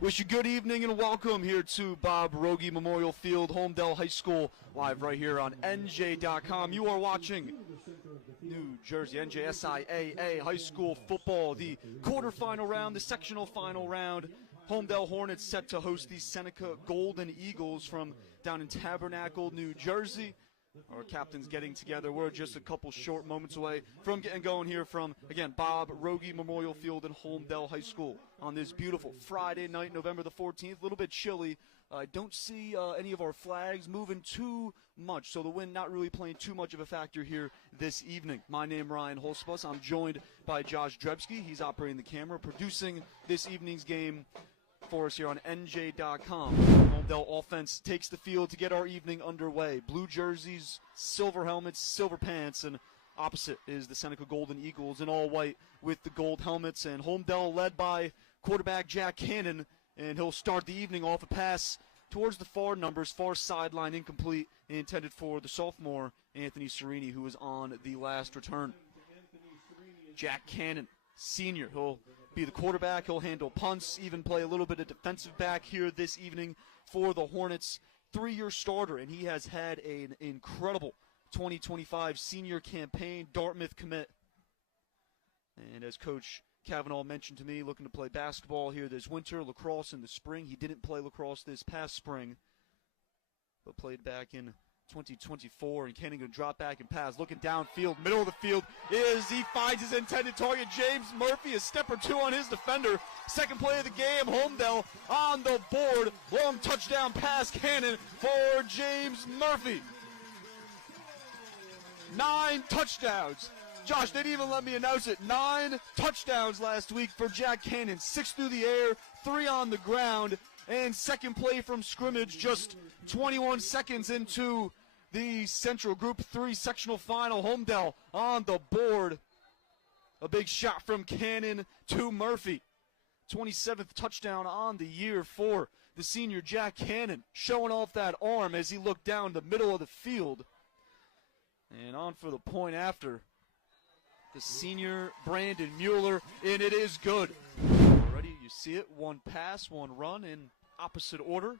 Wish you good evening and welcome here to Bob Rogie Memorial Field, Holmdel High School, live right here on NJ.com. You are watching New Jersey NJSIAA High School Football, the quarterfinal round, the sectional final round. Holmdel Hornets set to host the Seneca Golden Eagles from down in Tabernacle, New Jersey. Our captains getting together. We're just a couple short moments away from getting going here from, again, Bob Rogie Memorial Field in Holmdel High School on this beautiful Friday night, November the 14th. A little bit chilly. I don't see any of our flags moving too much, so the wind not really playing too much of a factor here this evening. My name, Ryan Hulsebos. I'm joined by Josh Drebsky. He's operating the camera, producing this evening's game for us here on NJ.com. Holmdel offense takes the field to get our evening underway. Blue jerseys, silver helmets, silver pants, and opposite is the Seneca Golden Eagles in all white with the gold helmets. And Holmdel led by quarterback Jack Cannon, and he'll start the evening off a pass towards the far numbers, far sideline, incomplete, intended for the sophomore Anthony Tirico, who was on the last return. Jack Cannon, senior, he'll be the quarterback. He'll handle punts, even play a little bit of defensive back here this evening for the Hornets. 3-year starter, and he has had an incredible 2025 senior campaign, Dartmouth commit. And as Coach Kavanaugh mentioned to me, looking to play basketball here this winter, lacrosse in the spring. He didn't play lacrosse this past spring, but played back in 2024, and Cannon going to drop back and pass, looking downfield, middle of the field, he finds his intended target, James Murphy, a step or two on his defender. Second play of the game, Holmdel on the board, long touchdown pass, Cannon for James Murphy. 9 touchdowns. Josh, they didn't even let me announce it. 9 touchdowns last week for Jack Cannon, 6 through the air, 3 on the ground, and second play from scrimmage just 21 seconds into the Central Group 3 sectional final. Holmdel on the board. A big shot from Cannon to Murphy. 27th touchdown on the year for the senior Jack Cannon, showing off that arm as he looked down the middle of the field. And on for the point after, the senior Brandon Mueller, and it is good. Already you see it, 1 pass, 1 run in opposite order.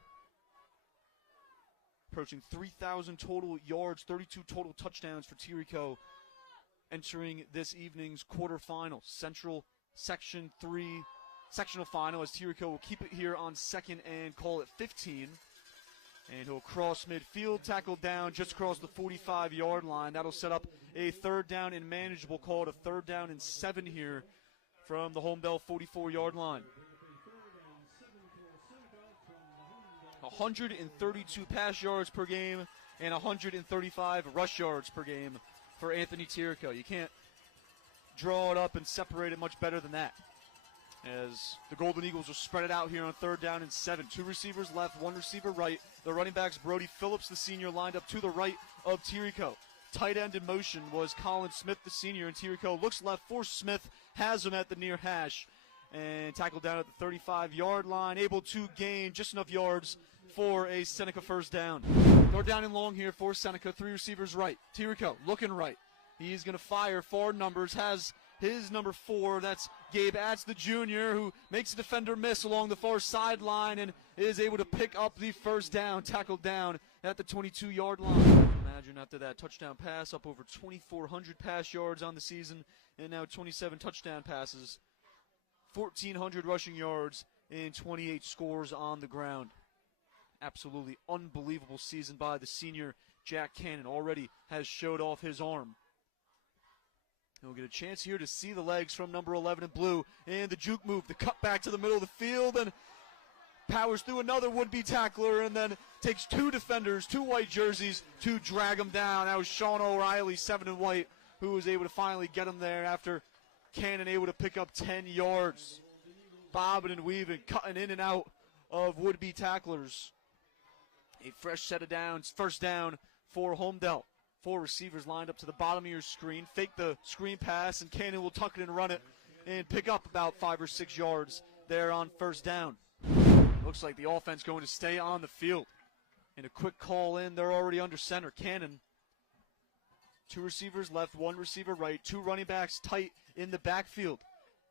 Approaching 3,000 total yards, 32 total touchdowns for Tirico, entering this evening's quarterfinals. Central Section 3 sectional final, as Tirico will keep it here on second and call it 15. And he'll cross midfield, tackle down just across the 45-yard line. That'll set up a 3rd down and manageable, call it a 3rd down and 7 here from the Holmdel 44-yard line. 132 pass yards per game and 135 rush yards per game for Anthony Tirico. You can't draw it up and separate it much better than that, as the Golden Eagles will spread it out here on 3rd down and 7. 2 receivers left, 1 receiver right. The running backs, Brody Phillips, the senior, lined up to the right of Tirico. Tight end in motion was Colin Smith, the senior, and Tirico looks left for Smith, has him at the near hash, and tackled down at the 35-yard line, able to gain just enough yards for a Seneca 1st down. 3rd down and long here for Seneca. 3 receivers right. Tirico looking right. He's going to fire 4 numbers, has his number 4, that's Gabe Atz, the junior, who makes a defender miss along the far sideline and is able to pick up the 1st down, tackled down at the 22-yard line. Imagine after that touchdown pass, up over 2,400 pass yards on the season, and now 27 touchdown passes, 1,400 rushing yards, and 28 scores on the ground. Absolutely unbelievable season by the senior Jack Cannon. Already has showed off his arm. He'll get a chance here to see the legs from number 11 in blue. And the juke move, the cut back to the middle of the field, and powers through another would-be tackler, and then takes 2 defenders, 2 white jerseys, to drag him down. That was Sean O'Reilly, 7 in white, who was able to finally get him there after Cannon able to pick up 10 yards. Bobbing and weaving, cutting in and out of would-be tacklers. A fresh set of downs, 1st down for Holmdel. 4 receivers lined up to the bottom of your screen. Fake the screen pass, and Cannon will tuck it and run it and pick up about 5 or 6 yards there on 1st down. Looks like the offense going to stay on the field. And a quick call in, they're already under center. Cannon, 2 receivers left, 1 receiver right, 2 running backs tight in the backfield.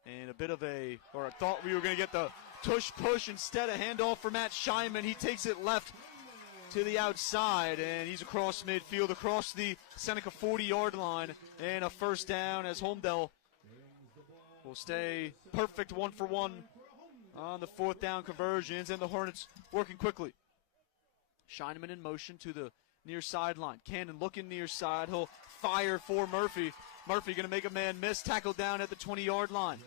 And a bit of I thought we were going to get the tush push instead. A handoff for Matt Scheinman. He takes it left to the outside, and he's across midfield, across the Seneca 40-yard line, and a first down as Holmdel will stay perfect 1-for-1 on the fourth down conversions, and the Hornets working quickly. Scheinman in motion to the near sideline. Cannon looking near side. He'll fire for Murphy. Murphy going to make a man miss. Tackled down at the 20-yard line.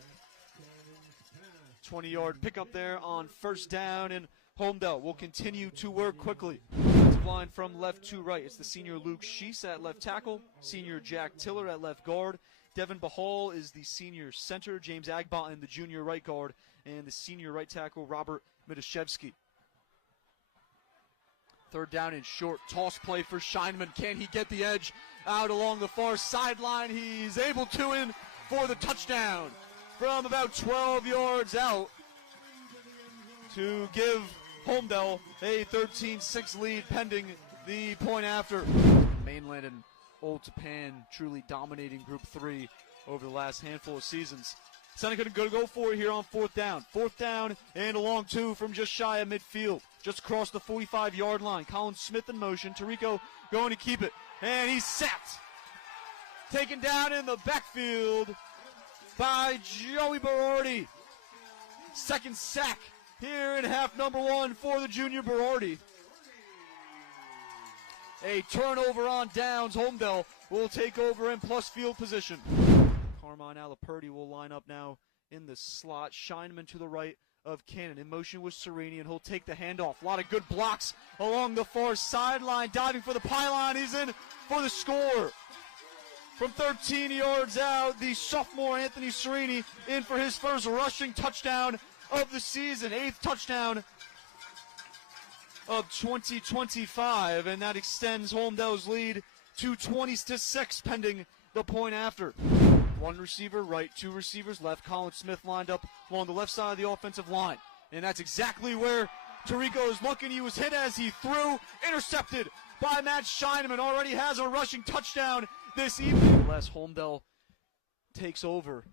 20-yard pickup there on first down, and Holmdel will continue to work quickly. Defensive line from left to right. It's the senior Luke Sheese at left tackle, senior Jack Tiller at left guard. Devin Bahal is the senior center, James Agbotin the junior right guard, and the senior right tackle Robert Midashevsky. Third down and short, toss play for Scheinman. Can he get the edge out along the far sideline? He's able to in for the touchdown from about 12 yards out to give Holmdel a 13-6 lead pending the point after. Mainland and Old Japan truly dominating Group 3 over the last handful of seasons. Seneca going to go for it here on fourth down. Fourth down and a long two from just shy of midfield. Just across the 45-yard line. Colin Smith in motion. Tirico going to keep it. And he's sacked. Taken down in the backfield by Joey Berardi. Second sack here in half number one for the junior Berardi. A turnover on downs. Holmdel will take over in plus field position. Carmine Alaperti will line up now in the slot. Scheinman to the right of Cannon. In motion with Serini, and he'll take the handoff. A lot of good blocks along the far sideline. Diving for the pylon. He's in for the score. From 13 yards out, the sophomore Anthony Serini in for his first rushing touchdown of the season. 8th touchdown of 2025, and that extends Holmdel's lead to 20-6 pending the point after. One receiver right, two receivers left. Colin Smith lined up along the left side of the offensive line. And that's exactly where Tirico is looking. He was hit as he threw. Intercepted by Matt Scheinman. Already has a rushing touchdown this evening. Unless Holmdel takes over,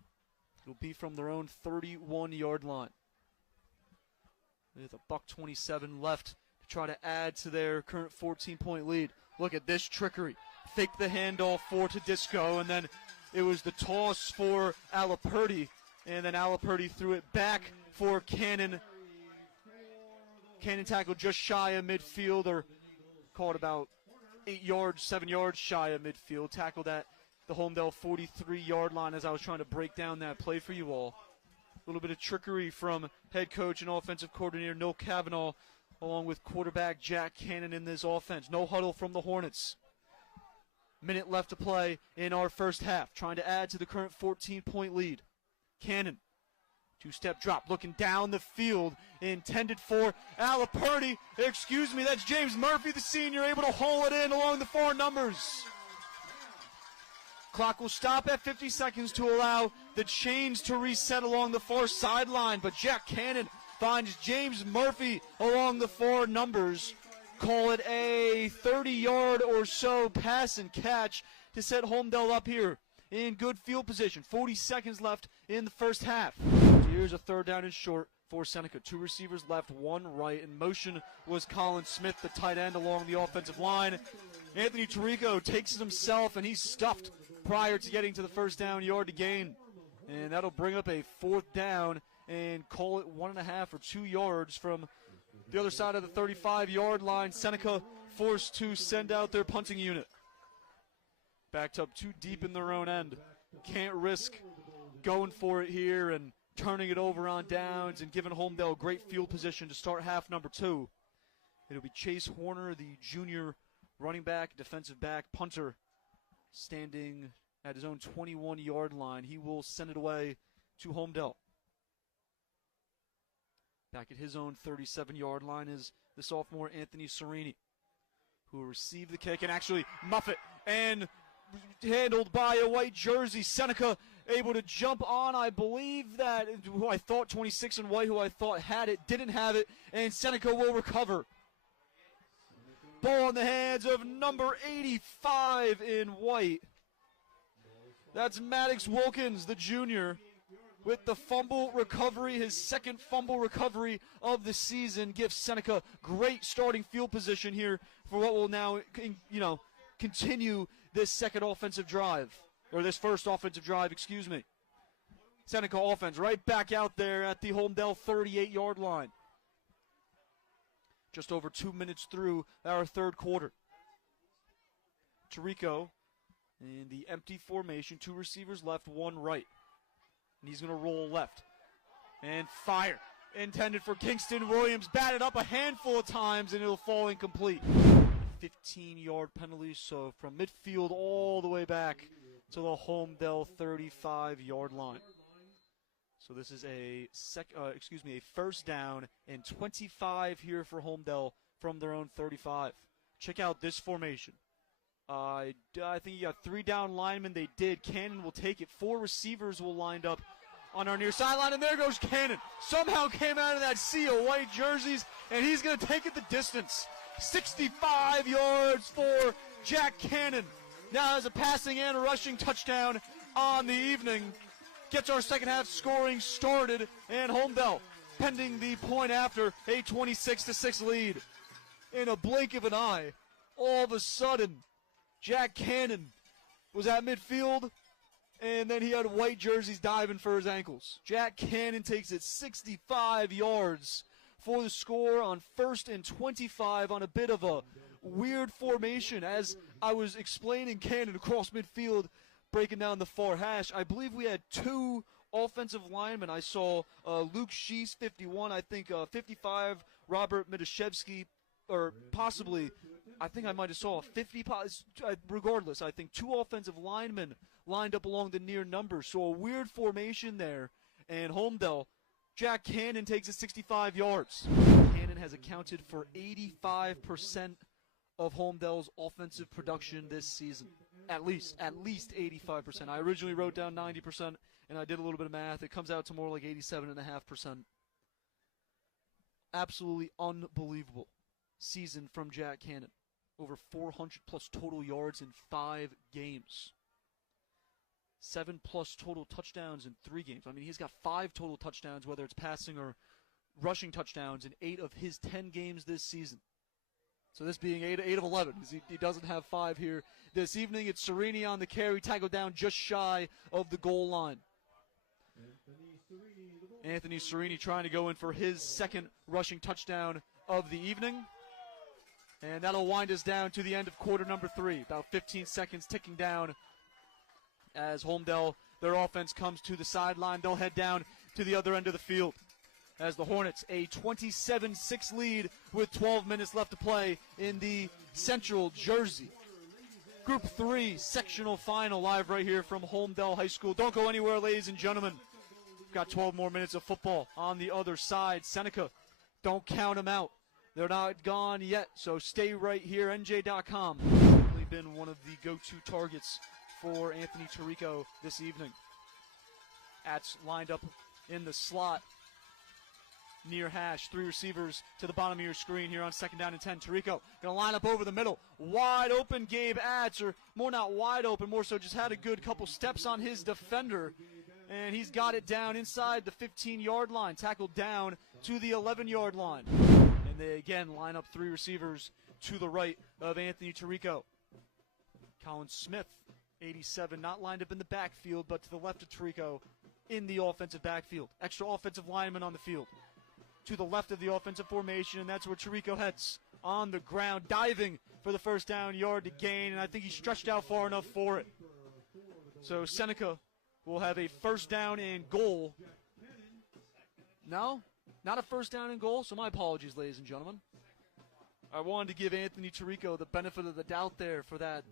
it'll be from their own 31-yard line. With a $1:27 left to try to add to their current 14-point lead. Look at this trickery. Fake the handoff for Tedisco, and then it was the toss for Alaperti, and then Alaperti threw it back for Cannon. Cannon tackled just shy of midfield, or called about 7 yards shy of midfield. Tackled at the Holmdel 43-yard line as I was trying to break down that play for you all. A little bit of trickery from head coach and offensive coordinator Noel Cavanaugh, along with quarterback Jack Cannon in this offense. No huddle from the Hornets. Minute left to play in our first half, trying to add to the current 14-point lead. Cannon, two-step drop, looking down the field, intended for Alaperti. Excuse me, that's James Murphy, the senior, able to haul it in along the far numbers. Clock will stop at 50 seconds to allow the chains to reset along the far sideline, but Jack Cannon finds James Murphy along the far numbers. Call it a 30-yard or so pass and catch to set Holmdel up here in good field position. 40 seconds left in the first half. Here's a third down and short for Seneca. Two receivers left, one right. In motion was Colin Smith, the tight end, along the offensive line. Anthony Tirico takes it himself, and he's stuffed prior to getting to the first down yard to gain. And that'll bring up a fourth down and call it 1.5 or 2 yards from the other side of the 35-yard line. Seneca forced to send out their punting unit. Backed up too deep in their own end. Can't risk going for it here and turning it over on downs and giving Holmdel great field position to start half number 2. It'll be Chase Horner, the junior running back, defensive back, punter, standing at his own 21-yard line. He will send it away to Holmdel. Back at his own 37-yard line is the sophomore Anthony Serini, who will receive the kick and actually muff it, and handled by a white jersey. Seneca able to jump on, I believe that, who I thought 26 in white, who I thought had it, didn't have it, and Seneca will recover. Ball in the hands of number 85 in white. That's Maddox Wilkins, the junior. with the fumble recovery, his second fumble recovery of the season, gives Seneca great starting field position here for what will now, continue this second offensive drive, or this first offensive drive, excuse me. Seneca offense right back out there at the Holmdel 38-yard line. Just over 2 minutes through our third quarter. Tirico in the empty formation, 2 receivers left, 1 right. And he's going to roll left. And fire. Intended for Kingston Williams. Batted up a handful of times and it'll fall incomplete. 15-yard penalty, so from midfield all the way back to the Holmdel 35-yard line. So this is a first down and 25 here for Holmdel from their own 35. Check out this formation. I think you got 3 down linemen. They did. Cannon will take it. 4 receivers will lined up on our near sideline, and there goes Cannon. Somehow came out of that sea of white jerseys, and he's going to take it the distance. 65 yards for Jack Cannon. Now has a passing and a rushing touchdown on the evening. Gets our second half scoring started, and Holmdel pending the point after a 26-6 lead. In a blink of an eye, all of a sudden, Jack Cannon was at midfield, and then he had white jerseys diving for his ankles. Jack Cannon takes it 65 yards for the score on 1st and 25 on a bit of a weird formation. As I was explaining Cannon across midfield, breaking down the far hash, I believe we had 2 offensive linemen. I saw Luke Sheese, 51, I think 55, Robert Midashevsky, or possibly, I think I might have saw a 50, regardless, I think 2 offensive linemen lined up along the near numbers. So a weird formation there, and Holmdel, Jack Cannon takes it 65 yards. Cannon has accounted for 85% of Holmdel's offensive production this season. At least 85%. I originally wrote down 90%, and I did a little bit of math. It comes out to more like 87.5%. Absolutely unbelievable season from Jack Cannon. Over 400 plus total yards in 5 games. 7+ total touchdowns in 3 games. I mean, he's got 5 total touchdowns, whether it's passing or rushing touchdowns, in 8 of his 10 games this season. So this being 8 of 11. He doesn't have 5 here this evening. It's Serini on the carry, tackled down just shy of the goal line. Anthony Serini trying to go in for his second rushing touchdown of the evening. And that'll wind us down to the end of quarter number 3. About 15 seconds ticking down as Holmdel, their offense comes to the sideline. They'll head down to the other end of the field as the Hornets, a 27-6 lead with 12 minutes left to play in the Central Jersey Group 3 sectional final, live right here from Holmdel High School. Don't go anywhere, ladies and gentlemen. We've got 12 more minutes of football on the other side. Seneca, don't count them out. They're not gone yet, so stay right here. NJ.com certainly been one of the go-to targets for Anthony Tirico this evening. Ats lined up in the slot near hash. 3 receivers to the bottom of your screen here on 2nd down and 10. Tirico going to line up over the middle. Wide open Gabe Ats, or more not wide open, more so just had a good couple steps on his defender. And he's got it down inside the 15-yard line, tackled down to the 11-yard line. And they again line up 3 receivers to the right of Anthony Tirico. Colin Smith, 87, not lined up in the backfield, but to the left of Tirico in the offensive backfield. Extra offensive lineman on the field. To the left of the offensive formation, and that's where Tirico heads on the ground, diving for the first down, yard to gain, and I think he stretched out far enough for it. So Seneca will have a first down and goal. No, not a first down and goal, so my apologies, ladies and gentlemen. I wanted to give Anthony Tirico the benefit of the doubt there for that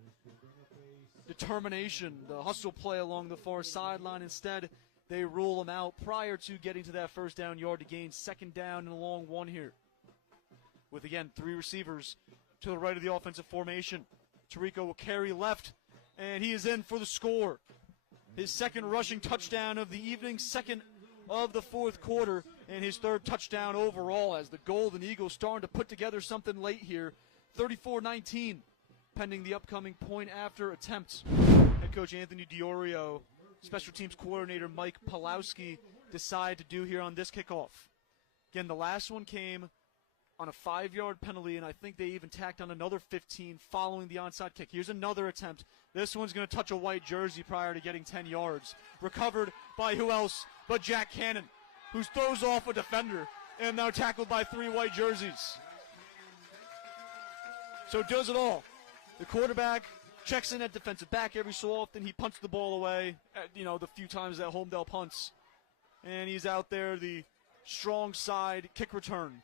determination, the hustle play along the far sideline. Instead, they rule him out prior to getting to that first down, yard to gain. 2nd down and a long 1 here. With, again, 3 receivers to the right of the offensive formation. Tirico will carry left, and he is in for the score. His 2nd rushing touchdown of the evening, 2nd of the 4th quarter, and his 3rd touchdown overall as the Golden Eagles starting to put together something late here. 34-19, pending the upcoming point after attempt. Head coach Anthony Diorio special teams coordinator Mike Pawlowski decide to do here on this kickoff. Again, the last one came on a 5-yard penalty, and I think they even tacked on another 15 following the onside kick. Here's another attempt. This one's going to touch a white jersey prior to getting 10 yards. Recovered by who else but Jack Cannon, who throws off a defender and now tackled by 3 white jerseys. So does it all. The quarterback checks in at defensive back every so often. He punts the ball away, the few times that Holmdel punts. And he's out there, the strong side kick return,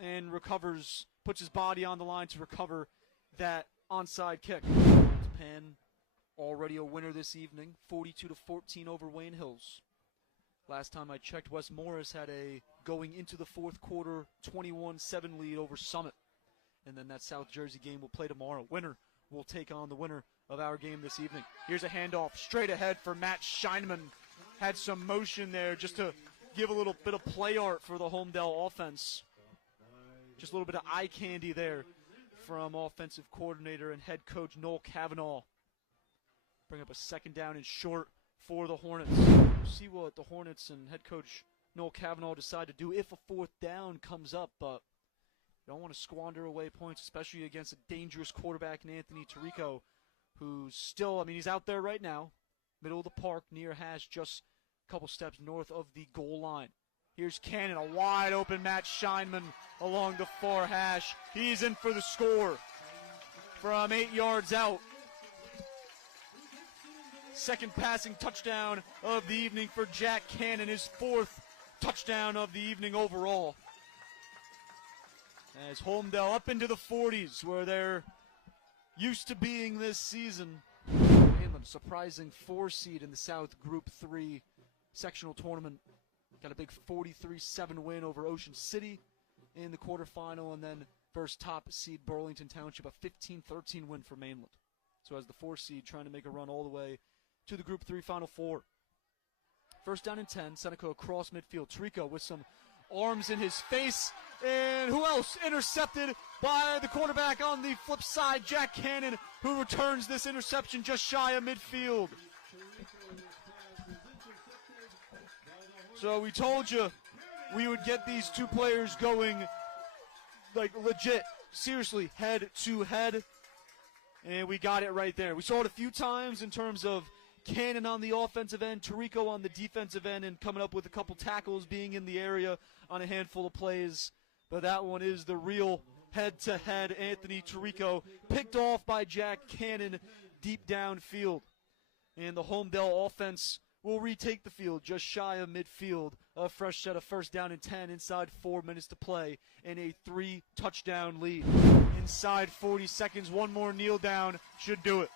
and recovers, puts his body on the line to recover that onside kick. Penn already a winner this evening, 42-14 over Wayne Hills. Last time I checked, West Morris had a going into the fourth quarter 21-7 lead over Summit. And then that South Jersey game will play tomorrow. Winner will take on the winner of our game this evening. Here's a handoff straight ahead for Matt Scheinman. Had some motion there just to give a little bit of play art for the Holmdel offense. Just a little bit of eye candy there from offensive coordinator and head coach Noel Cavanaugh. Bring up a second down and short for the Hornets. We'll see what the Hornets and head coach Noel Cavanaugh decide to do if a fourth down comes up, but you don't want to squander away points, especially against a dangerous quarterback in Anthony Tirico, who's still, he's out there right now, middle of the park, near hash, just a couple steps north of the goal line. Here's Cannon, a wide open Matt Scheinman along the far hash. He's in for the score from 8 yards out. Second passing touchdown of the evening for Jack Cannon, his 4th touchdown of the evening overall. As Holmdel up into the 40s, where they're used to being this season. Mainland, surprising 4 seed in the South Group 3 sectional tournament. Got a big 43-7 win over Ocean City in the quarterfinal, and then versus top seed Burlington Township, a 15-13 win for Mainland. So as the 4 seed trying to make a run all the way to the Group 3 Final Four. First down and 10, Seneca across midfield. Tirico with some arms in his face, and who else? Intercepted by the quarterback on the flip side, Jack Cannon, who returns this interception just shy of midfield. So we told you we would get these two players going like legit, seriously, head to head, and we got it right there. We saw it a few times in terms of Cannon on the offensive end, Tirico on the defensive end, and coming up with a couple tackles, being in the area on a handful of plays. But that one is the real head-to-head. Anthony Tirico picked off by Jack Cannon deep downfield. And the Holmdel offense will retake the field just shy of midfield. A fresh set of first down and 10 inside 4 minutes to play, and a 3-touchdown lead. Inside 40 seconds, one more kneel down should do it.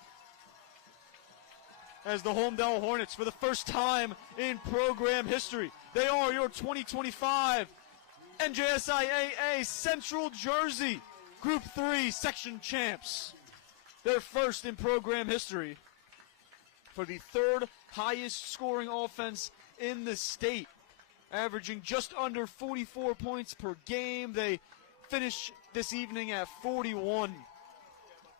As the Holmdel Hornets, for the first time in program history, they are your 2025 NJSIAA Central Jersey Group 3 section champs. Their first in program history for the 3rd highest scoring offense in the state, averaging just under 44 points per game. They finish this evening at 41.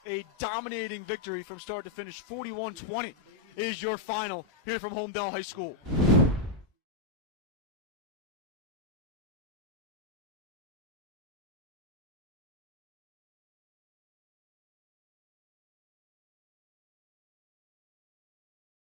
A dominating victory from start to finish, 41-20. Is your final here from Holmdel High School.